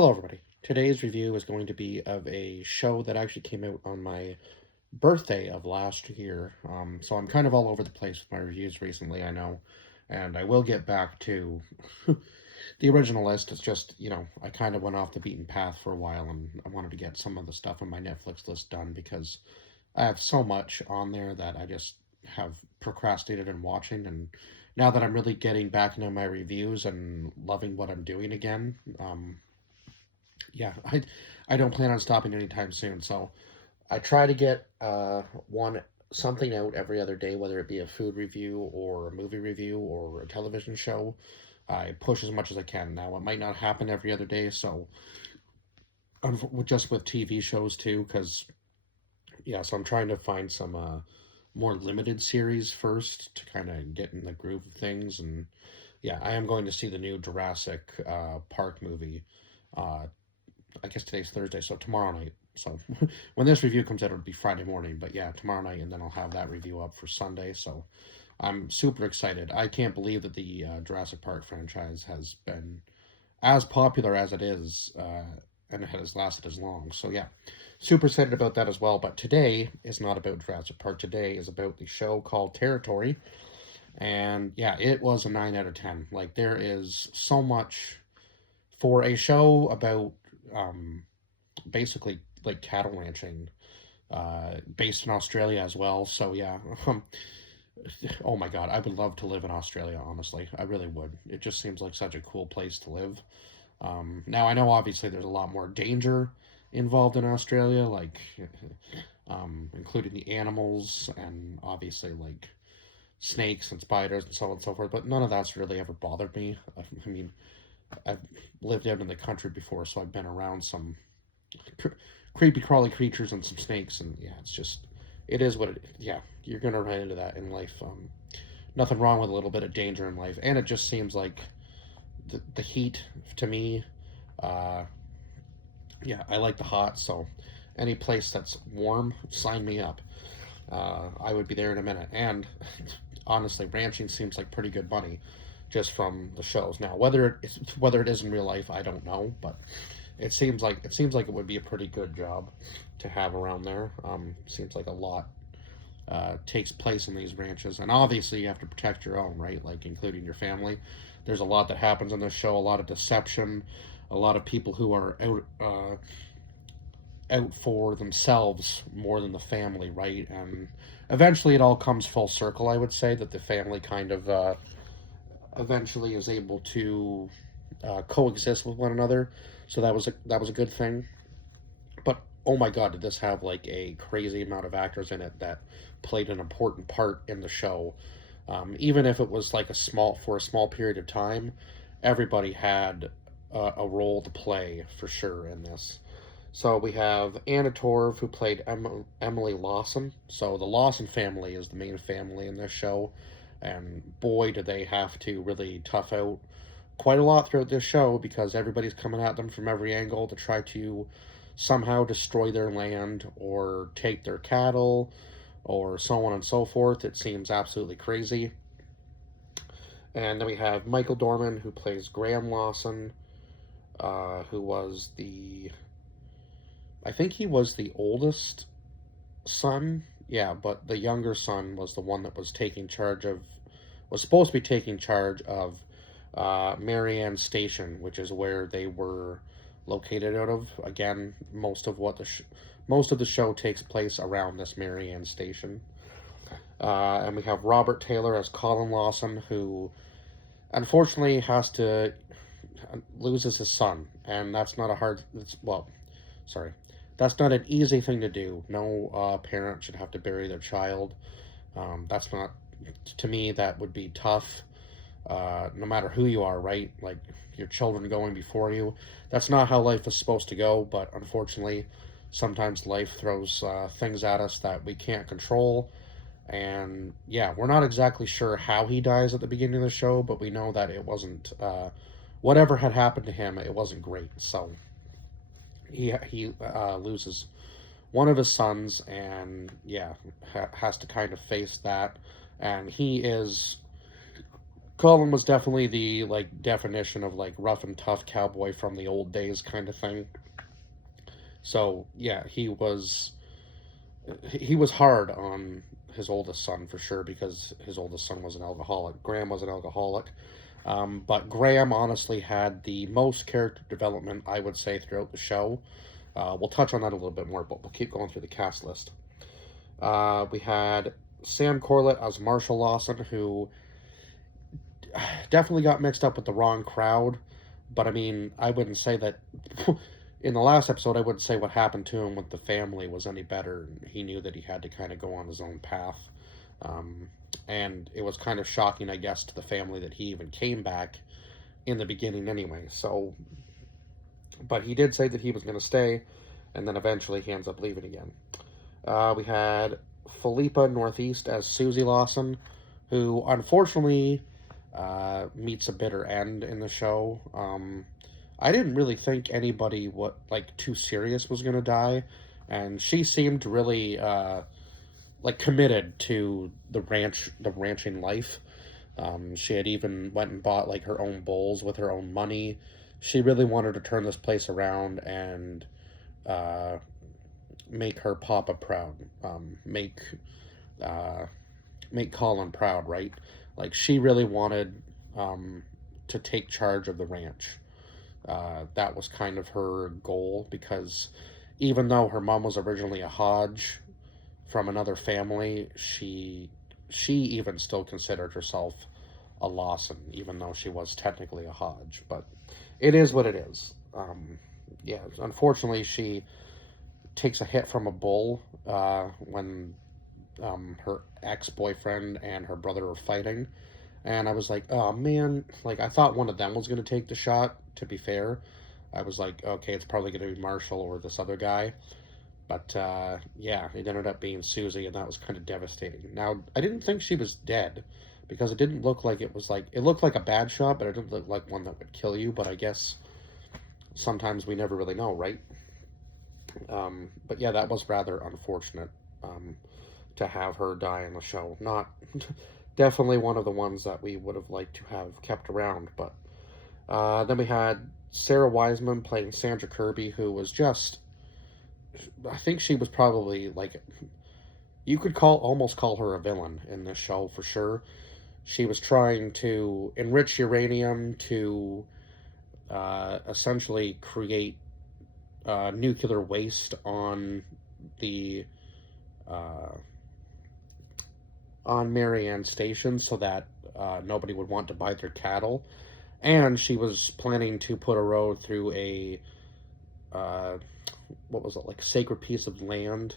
Hello, everybody. Today's review is going to be of a show that actually came out on my birthday of last year. So I'm kind of all over the place with my reviews recently, I know. And I will get back to the original list. It's just, I kind of went off the beaten path for a while and I wanted to get some of the stuff on my Netflix list done because I have so much on there that I just have procrastinated in watching. And now that I'm really getting back into my reviews and loving what I'm doing again, yeah, I don't plan on stopping anytime soon. So I try to get one something out every other day, whether it be a food review or a movie review or a television show. I push as much as I can. Now it might not happen every other day, so just with TV shows too, because yeah, so I'm trying to find some more limited series first to kind of get in the groove of things. And yeah, I am going to see the new Jurassic Park movie. Uh, I guess today's Thursday, so tomorrow night. So when this review comes out, it'll be Friday morning. But yeah, tomorrow night, and then I'll have that review up for Sunday. So I'm super excited. I can't believe that the Jurassic Park franchise has been as popular as it is, and it has lasted as long. So yeah, super excited about that as well. But today is not about Jurassic Park. Today is about the show called Territory. And yeah, it was a 9 out of 10. Like, there is so much for a show about um, basically like cattle ranching, based in Australia as well. So yeah, oh my God, I would love to live in Australia. Honestly, I really would. It just seems like such a cool place to live. Now I know obviously there's a lot more danger involved in Australia, like including the animals and obviously like snakes and spiders and so on and so forth. But none of that's really ever bothered me. I mean, I've lived out in the country before, so I've been around some creepy crawly creatures and some snakes, and yeah, it's just it is what it. Yeah, you're gonna run into that in life. Nothing wrong with a little bit of danger in life, and it just seems like the heat to me. Uh, yeah, I like the hot, so any place that's warm, sign me up. I would be there in a minute. And honestly, ranching seems like pretty good money, just from the shows. Now, whether it is in real life, I don't know, but it seems like it would be a pretty good job to have around there. Seems like a lot takes place in these ranches, and obviously you have to protect your own, right? Like including your family. There's a lot that happens in this show. A lot of deception, a lot of people who are out for themselves more than the family, right? And eventually it all comes full circle. I would say that the family kind of eventually is able to coexist with one another. So that was a good thing. But oh my God, did this have like a crazy amount of actors in it that played an important part in the show? Even if it was like a small period of time, everybody had a role to play for sure in this. So we have Anna Torv, who played Emily Lawson. So the Lawson family is the main family in this show, and boy, do they have to really tough out quite a lot throughout this show because everybody's coming at them from every angle to try to somehow destroy their land or take their cattle or so on and so forth. It seems absolutely crazy. And then we have Michael Dorman, who plays Graham Lawson, who was I think he was the oldest son. Yeah, but the younger son was the one that was supposed to be taking charge of Marianne Station, which is where they were located out of. Again, most of the show takes place around this Marianne Station. And we have Robert Taylor as Colin Lawson, who unfortunately loses his son, and that's not a hard. Well, sorry, that's not an easy thing to do. No parent should have to bury their child. That's not, to me, that would be tough. No matter who you are, right? Like your children going before you. That's not how life is supposed to go, but unfortunately, sometimes life throws things at us that we can't control. And yeah, we're not exactly sure how he dies at the beginning of the show, but we know that it wasn't, whatever had happened to him, it wasn't great. So he loses one of his sons, and yeah, has to kind of face that. And he is Colin was definitely the like definition of like rough and tough cowboy from the old days kind of thing. So yeah, he was hard on his oldest son for sure because his oldest son was an alcoholic. Graham was an alcoholic. But Graham honestly had the most character development, I would say, throughout the show. We'll touch on that a little bit more, but we'll keep going through the cast list. We had Sam Corlett as Marshall Lawson, who definitely got mixed up with the wrong crowd. But I mean, I wouldn't say that. In the last episode, I wouldn't say what happened to him with the family was any better. He knew that he had to kind of go on his own path. Um, and it was kind of shocking, I guess, to the family that he even came back in the beginning anyway. So, but he did say that he was going to stay, and then eventually he ends up leaving again. We had Philippa Northeast as Susie Lawson, who unfortunately meets a bitter end in the show. I didn't really think anybody what like too serious was gonna die, and she seemed really like committed to the ranching life. She had even went and bought like her own bulls with her own money. She really wanted to turn this place around and uh, make her papa proud. Uh, make Colin proud, right? Like she really wanted um, to take charge of the ranch. That was kind of her goal because even though her mom was originally a Hodge from another family, she even still considered herself a Lawson, even though she was technically a Hodge. But it is what it is. Yeah, unfortunately, she takes a hit from a bull when her ex-boyfriend and her brother are fighting, and I was like, oh man, like I thought one of them was going to take the shot, to be fair. I was like, okay, it's probably going to be Marshall or this other guy. But yeah, it ended up being Susie, and that was kind of devastating. Now, I didn't think she was dead because it didn't look like it was like, it looked like a bad shot, but it didn't look like one that would kill you. But I guess sometimes we never really know, right? But yeah, that was rather unfortunate to have her die in the show. Not definitely one of the ones that we would have liked to have kept around. But then we had Sarah Wiseman playing Sandra Kirby, who was just, I think she was probably like, you could almost call her a villain in this show for sure. She was trying to enrich uranium to essentially create nuclear waste the uh, on Marianne Station so that nobody would want to buy their cattle. And she was planning to put a road through a uh, what was it, like sacred piece of land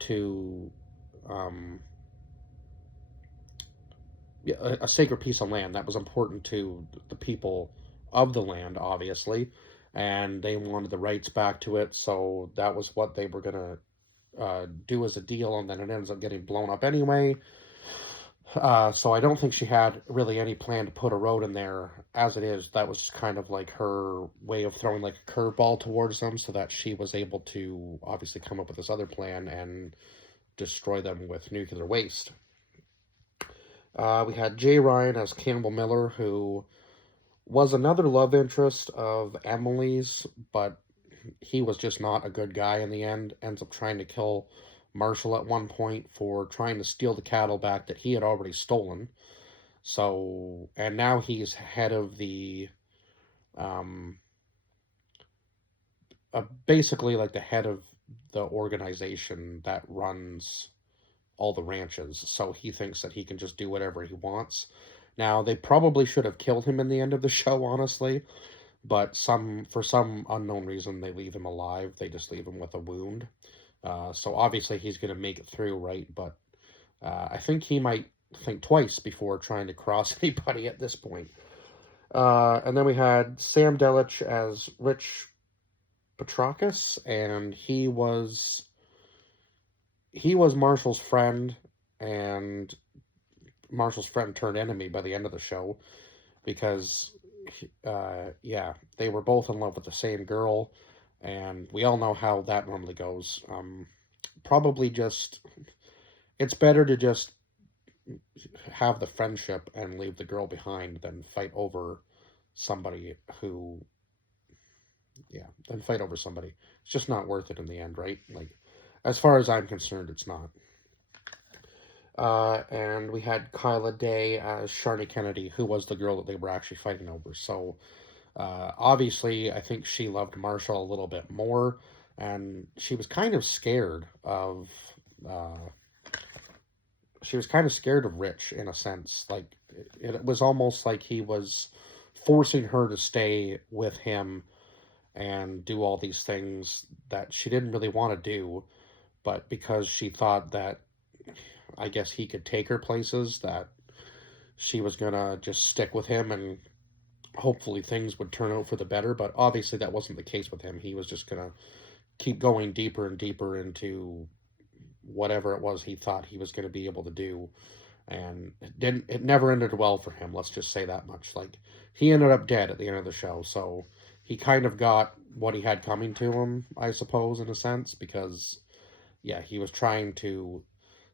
to um, yeah, a sacred piece of land that was important to the people of the land, obviously, and they wanted the rights back to it. So that was what they were gonna do as a deal, and then it ends up getting blown up anyway. So I don't think she had really any plan to put a road in there. As it is, that was just kind of like her way of throwing like a curveball towards them, so that she was able to obviously come up with this other plan and destroy them with nuclear waste. We had Jay Ryan as Campbell Miller, who was another love interest of Emily's, but he was just not a good guy in the end. Ends up trying to kill Marshall at one point for trying to steal the cattle back that he had already stolen. So, and now he's head of the, um, basically like the head of the organization that runs all the ranches. So he thinks that he can just do whatever he wants. Now, they probably should have killed him in the end of the show, honestly, but for some unknown reason, they leave him alive. They just leave him with a wound. So obviously he's going to make it through, right? But I think he might think twice before trying to cross anybody at this point. And then we had Sam Delich as Rich Petrakis, and he was Marshall's friend, and Marshall's friend turned enemy by the end of the show because, yeah, they were both in love with the same girl, and we all know how that normally goes. Probably just, it's better to just have the friendship and leave the girl behind than fight over somebody who, yeah, than fight over somebody. It's just not worth it in the end, right? Like, as far as I'm concerned, it's not. And we had Kyla Day as Sharni Kennedy, who was the girl that they were actually fighting over. So obviously, I think she loved Marshall a little bit more, and she was kind of scared of. She was kind of scared of Rich in a sense. Like it was almost like he was forcing her to stay with him and do all these things that she didn't really want to do, but because she thought that I guess he could take her places, that she was gonna just stick with him and hopefully things would turn out for the better. But obviously that wasn't the case with him. He was just gonna keep going deeper and deeper into whatever it was he thought he was going to be able to do, and it never ended well for him. Let's just say that much. Like he ended up dead at the end of the show, so he kind of got what he had coming to him, I suppose, in a sense, because yeah, he was trying to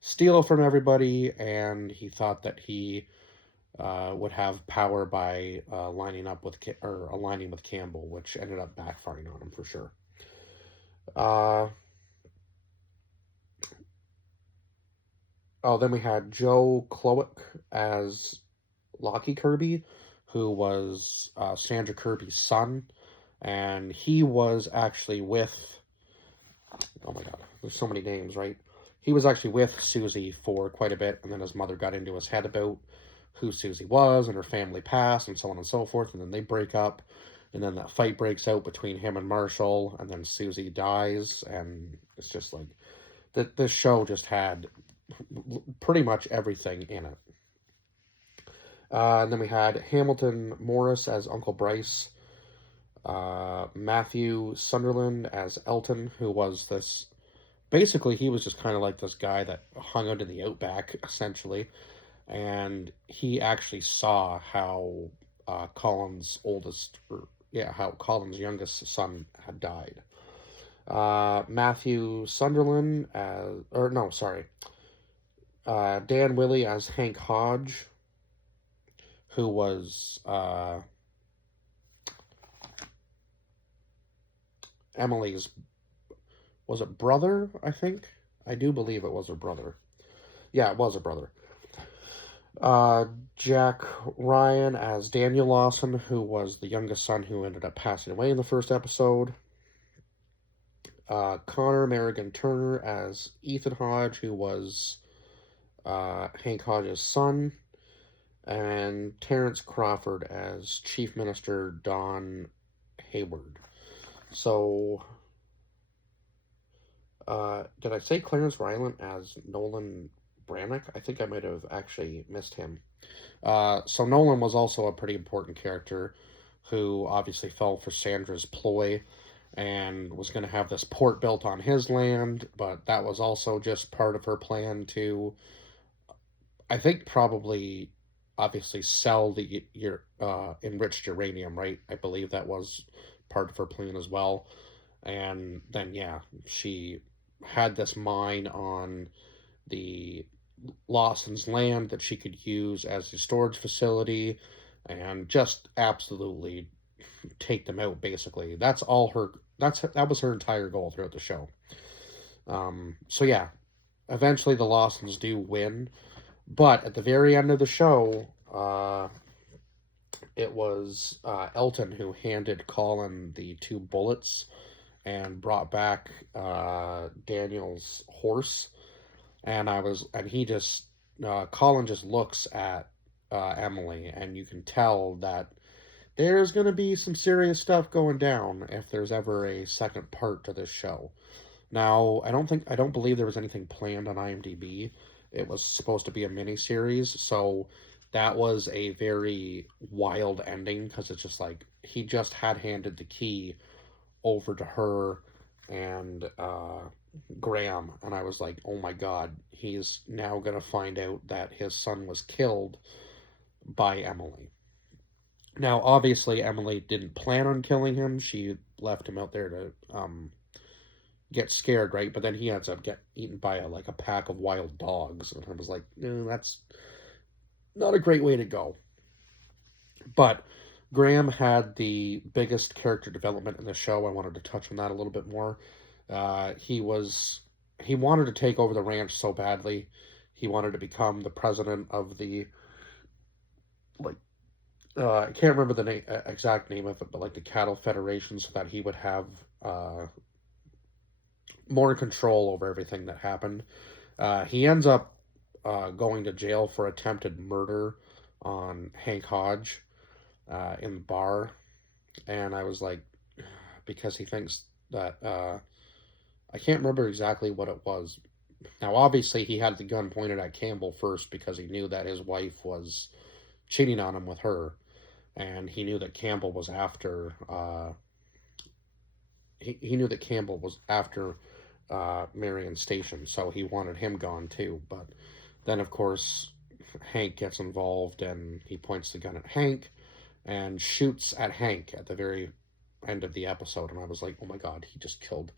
steal from everybody, and he thought that he would have power by lining up with or aligning with Campbell, which ended up backfiring on him for sure. Uh, oh, then we had Joe Kloik as Lockie Kirby, who was Sandra Kirby's son, and he was actually with. Oh my God, there's so many names, right? He was actually with Susie for quite a bit, and then his mother got into his head about who Susie was and her family past, and so on and so forth, and then they break up, and then that fight breaks out between him and Marshall, and then Susie dies, and it's just like that. This show just had pretty much everything in it. And then we had Hamilton Morris as Uncle Bryce, Matthew Sunderland as Elton, who was this. Basically, he was just kind of like this guy that hung out in the outback, essentially, and he actually saw how Colin's how Colin's youngest son had died. Matthew Sunderland as, or no, sorry, Dan Willie as Hank Hodge, who was Emily's, was it brother? I think I do believe it was her brother. Yeah, it was her brother. Jack Ryan as Daniel Lawson, who was the youngest son who ended up passing away in the first episode. Connor Merrigan Turner as Ethan Hodge, who was Hank Hodge's son, and Terrence Crawford as Chief Minister Don Hayward. So, did I say Clarence Ryland as Nolan Brannock? I think I might have actually missed him. So Nolan was also a pretty important character who obviously fell for Sandra's ploy and was going to have this port built on his land, but that was also just part of her plan to, I think, probably obviously sell the enriched uranium, right? I believe that was part of her plan as well. And then, yeah, she had this mine on the Lawson's land that she could use as a storage facility and just absolutely take them out, basically. That was her entire goal throughout the show. So yeah, eventually the Lawsons do win, but at the very end of the show, it was Elton who handed Colin the 2 bullets and brought back Daniel's horse, and he just Colin just looks at Emily, and you can tell that there's going to be some serious stuff going down if there's ever a second part to this show. Now, I don't believe there was anything planned on IMDb. It was supposed to be a mini series, so that was a very wild ending because it's just like he just had handed the key over to her and Graham, and I was like, oh my God, he's now going to find out that his son was killed by Emily. Now, obviously, Emily didn't plan on killing him. She left him out there to gets scared, right? But then he ends up getting eaten by a pack of wild dogs, and I was like, no, that's not a great way to go. But Graham had the biggest character development in the show. I wanted to touch on that a little bit more. He wanted to take over the ranch so badly. He wanted to become the president of the like I can't remember the exact name of it, but like the cattle federation, so that he would have uh, more control over everything that happened. He ends up going to jail for attempted murder on Hank Hodge in the bar, and I was like, because he thinks that I can't remember exactly what it was. Now, obviously, he had the gun pointed at Campbell first because he knew that his wife was cheating on him with her, and he knew that Campbell was after. He knew that Campbell was after Marion Station, so he wanted him gone too. But then, of course, Hank gets involved, and he points the gun at Hank and shoots at Hank at the very end of the episode. And I was like, oh my god, he just killed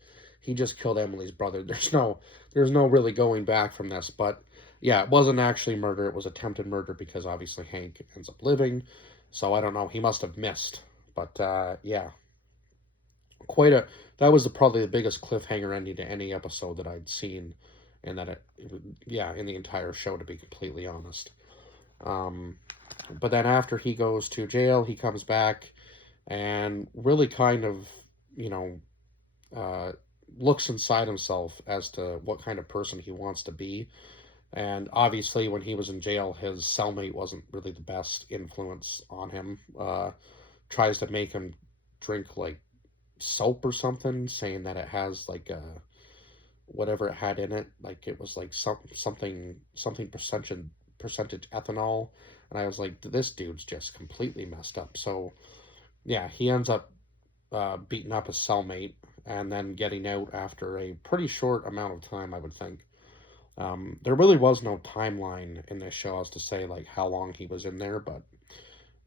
Emily's brother. There's no really going back from this. But yeah, it wasn't actually murder. It was attempted murder because obviously Hank ends up living. So I don't know. He must have missed. But yeah, quite a that was probably the biggest cliffhanger ending to any episode that I'd seen, and that yeah, in the entire show, to be completely honest. Um, but then after he goes to jail, he comes back and really kind of, you know, uh, looks inside himself as to what kind of person he wants to be. And obviously, when he was in jail, his cellmate wasn't really the best influence on him. Tries to make him drink like soap or something, saying that it has like whatever it had in it, like it was like something percentage ethanol, and I was like, this dude's just completely messed up. So yeah, he ends up beating up his cellmate and then getting out after a pretty short amount of time, I would think. There really was no timeline in this show as to say like how long he was in there, but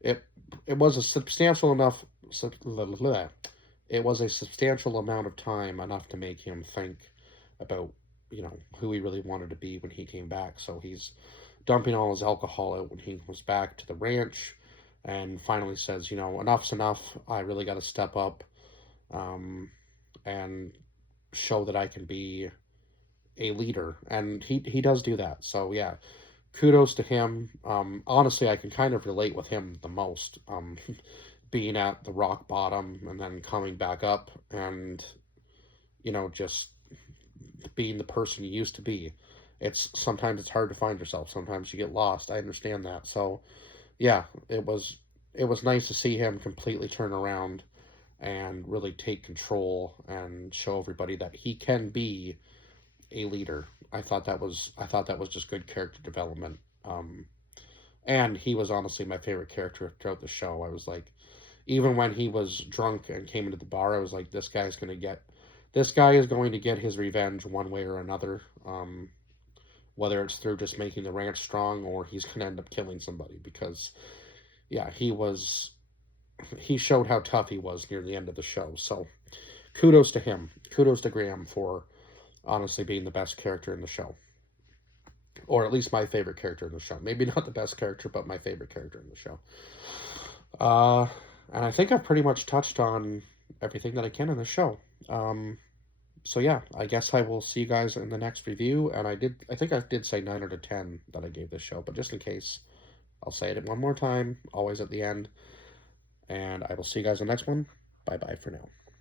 it it was a substantial enough it was a substantial amount of time, enough to make him think about, who he really wanted to be when he came back. So he's dumping all his alcohol out when he comes back to the ranch, and finally says, enough's enough. I really got to step up, um, and show that I can be a leader, and he does do that. So yeah, kudos to him. Honestly, I can kind of relate with him the most. Being at the rock bottom and then coming back up, and just being the person you used to be. It's sometimes it's hard to find yourself. Sometimes you get lost. I understand that. So yeah, it was nice to see him completely turn around and really take control and show everybody that he can be a leader. I thought that was just good character development. And he was honestly my favorite character throughout the show. I was like, even when he was drunk and came into the bar, I was like, this guy is going to get his revenge one way or another. Whether it's through just making the ranch strong, or he's going to end up killing somebody, because yeah, he showed how tough he was near the end of the show. So kudos to him. Kudos to Graham for honestly being the best character in the show, or at least my favorite character in the show. Maybe not the best character, but my favorite character in the show. Uh, and I think I've pretty much touched on everything that I can in the show. So yeah, I guess I will see you guys in the next review. And I think I did say 9 out of 10 that I gave this show, but just in case, I'll say it one more time, always at the end. And I will see you guys in the next one. Bye bye for now.